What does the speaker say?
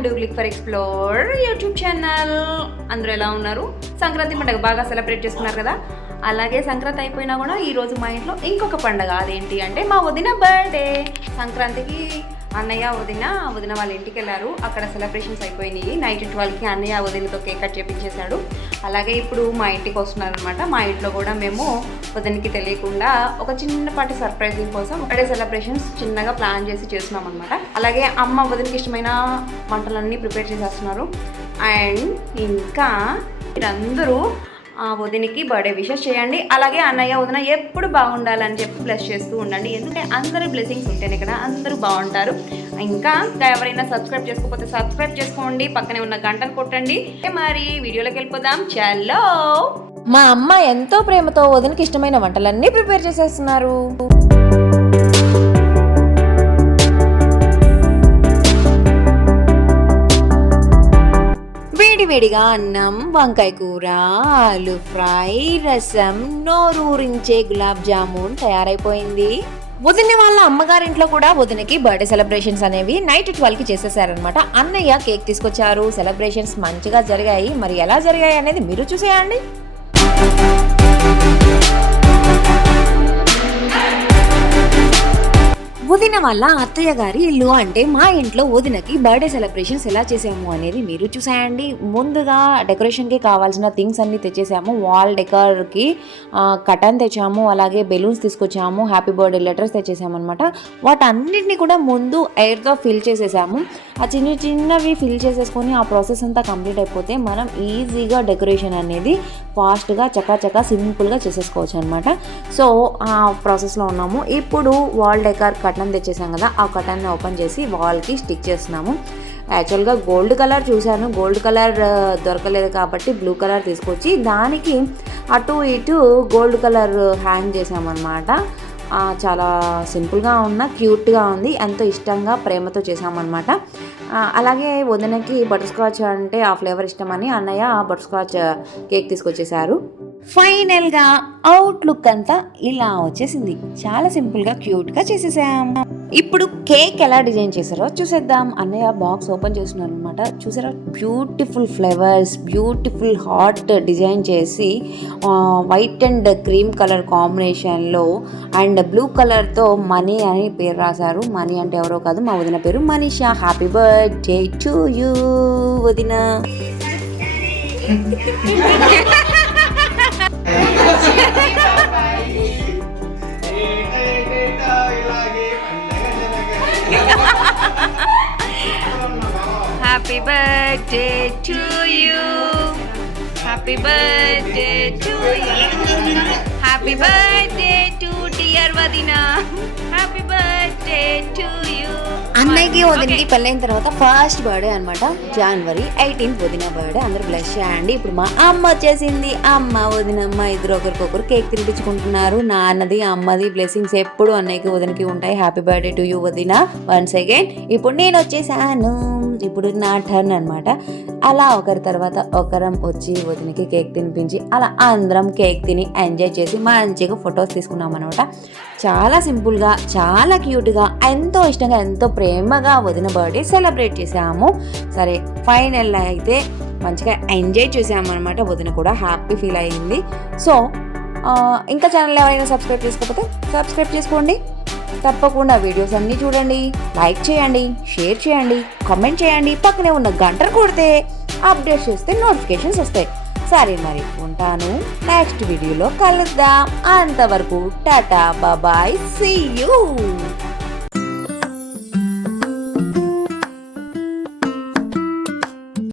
To click for explore YouTube channel. అందరూ ఎలా ఉన్నారు? సంక్రాంతి పండుగ బాగా సెలబ్రేట్ చేసుకున్నారు కదా? అలాగే సంక్రాంతి అయిపోయినా కూడా ఈరోజు మా ఇంట్లో ఇంకొక పండుగ. అదేంటి అంటే మా వదిన బర్త్డే. సంక్రాంతికి అన్నయ్య వదిన వదిన వాళ్ళ ఇంటికి వెళ్ళారు. అక్కడ సెలబ్రేషన్స్ అయిపోయినాయి. నైట్ ట్వెల్వ్కి అన్నయ్య వదినతో కేక్ కట్ చేపించేశాడు. అలాగే ఇప్పుడు మా ఇంటికి వస్తున్నారు అనమాట మా ఇంట్లో కూడా మేము వదినకి తెలియకుండా ఒక చిన్నపాటి సర్ప్రైజింగ్ కోసం ఒకటే సెలబ్రేషన్స్ చిన్నగా ప్లాన్ చేసి చేస్తున్నాం అనమాట అలాగే అమ్మ వదినకి ఇష్టమైన వంటలన్నీ ప్రిపేర్ చేసేస్తున్నారు. అండ్ ఇంకా మీరందరూ వదినికి బర్త్డే విషెస్ చేయండి. అలాగే అన్నయ్య వదిన ఎప్పుడు బాగుండాలని చెప్పి బ్లెస్ చేస్తూ ఉండండి. ఎందుకంటే అందరి బ్లెస్సింగ్స్ ఉంటేనే కదా అందరూ బాగుంటారు. ఇంకా ఎవరైనా సబ్స్క్రైబ్ చేసుకోకపోతే సబ్స్క్రైబ్ చేసుకోండి. పక్కనే ఉన్న గంటను కొట్టండి. మరి వీడియోలోకి వెళ్ళిపోదాం. చలో! మా అమ్మ ఎంతో ప్రేమతో వదినకి ఇష్టమైన వంటలన్నీ ప్రిపేర్ చేసేస్తున్నారు. వేడివేడిగా అన్నం వంకాయ కూర ఆలు ఫ్రై రసం నోరూరించే గులాబ్ జామున్ తయారైపోయింది. వదిన వాళ్ళ అమ్మగారింట్లో కూడా వదినకి బర్త్డే సెలబ్రేషన్స్ అనేవి నైట్ ట్వెల్వ్కి చేసేసారనమాట అన్నయ్య కేక్ తీసుకొచ్చారు. సెలబ్రేషన్స్ మంచిగా జరిగాయి. మరి ఎలా జరిగాయి అనేది మీరు చూసేయండి. వదిన వాళ్ళ అత్తయ్య గారి ఇల్లు. అంటే మా ఇంట్లో వదినకి బర్త్డే సెలబ్రేషన్స్ ఎలా చేసాము అనేది మీరు చూసేయండి. ముందుగా డెకరేషన్కి కావాల్సిన థింగ్స్ అన్ని తెచ్చేసాము. వాల్ డెకర్కి కటన్ తెచ్చాము. అలాగే బెలూన్స్ తీసుకొచ్చాము. హ్యాపీ బర్త్డే లెటర్స్ తెచ్చేసాము అనమాట వాటన్నిటిని కూడా ముందు ఎయిర్తో ఫిల్ చేసేసాము. ఆ చిన్న చిన్నవి ఫిల్ చేసేసుకొని ఆ ప్రాసెస్ అంతా కంప్లీట్ అయిపోతే మనం ఈజీగా డెకరేషన్ అనేది ఫాస్ట్గా చకాచకా సింపుల్గా చేసేసుకోవచ్చు అనమాట సో ఆ ప్రాసెస్లో ఉన్నాము. ఇప్పుడు వాల్ డెకర్ కటన్ తెచ్చేసాం కదా ఆ కటన్ని ఓపెన్ చేసి వాల్కి స్టిక్ చేస్తున్నాము. యాక్చువల్గా గోల్డ్ కలర్ చూశాను. గోల్డ్ కలర్ దొరకలేదు కాబట్టి బ్లూ కలర్ తీసుకొచ్చి దానికి అటు ఇటు గోల్డ్ కలర్ హ్యాంగ్ చేసామన్నమాట చాలా సింపుల్గా ఉన్న క్యూట్గా ఉంది ఎంతో ఇష్టంగా ప్రేమతో చేసామన్నమాట అలాగే వదినకి బటర్ స్కాచ్ అంటే ఆ ఫ్లేవర్ ఇష్టమని అన్నయ్య బటర్ స్కాచ్ కేక్ తీసుకొచ్చేసారు ఫైనల్గా అవుట్లుక్ అంతా ఇలా వచ్చేసింది. చాలా సింపుల్గా క్యూట్గా చేసేసాం. ఇప్పుడు కేక్ ఎలా డిజైన్ చేశారో చూసేద్దాం. అన్నయ్య బాక్స్ ఓపెన్ చేస్తున్నారు అనమాట చూసారా? Beautiful flavours beautiful heart design చేసి వైట్ అండ్ క్రీమ్ కలర్ కాంబినేషన్లో అండ్ బ్లూ కలర్తో మనీ అని పేరు రాశారు. మనీ అంటే ఎవరో కాదు మా వదిన పేరు Manisha. Happy birthday to you వదిన. Happy birthday to you happy birthday to you happy birthday to dear వదిన హ్యాపీ బర్త్డే టు యూ అన్నయ్యకి వదినకి పెళ్ళైన తర్వాత ఫస్ట్ బర్త్డే అనమాట జనవరి ఎయిటీన్త్ వదిన బర్త్డే అందరూ బ్లెస్ చేయండి. ఇప్పుడు మా అమ్మ వచ్చేసింది. అమ్మ వదినమ్మ ఇద్దరు ఒకరికొకరు కేక్ తినిపించుకుంటున్నారు. నాన్నది అమ్మది బ్లెస్సింగ్స్ ఎప్పుడు అన్నయ్యకి వదినకి ఉంటాయి. హ్యాపీ బర్త్డే టు యూ వదిన. వన్స్ అగైన్ ఇప్పుడు నేను వచ్చేసాను. ఇప్పుడు నా టర్న్ అనమాట అలా ఒకరి తర్వాత ఒకరం వచ్చి వదినకి కేక్ తినిపించి అలా అందరం కేక్ తిని ఎంజాయ్ చేసి మంచిగా ఫొటోస్ తీసుకున్నాం అనమాట చాలా సింపుల్గా చాలా క్యూట్గా ఎంతో ఇష్టంగా ఎంతో ప్రేమగా వదిన బర్త్డే సెలబ్రేట్ చేసాము సరే ఫైనల్ అయితే మంచిగా ఎంజాయ్ చేసాము అనమాట వదిన కూడా హ్యాపీ ఫీల్ అయ్యింది సో ఇంకా ఛానల్ ఎవరైనా సబ్స్క్రైబ్ చేసుకోకపోతే సబ్స్క్రైబ్ చేసుకోండి. తప్పకుండా వీడియోస్ అన్నీ చూడండి లైక్ చేయండి షేర్ చేయండి కామెంట్ చేయండి పక్కనే ఉన్న గంటలు కొడితే అప్డేట్ చేస్తే నోటిఫికేషన్స్ వస్తాయి. సరే మరి ఉంటాను. నెక్స్ట్ వీడియోలో కలుద్దాం. అంతవరకు టాటా బాబాయ్ సీ యూ.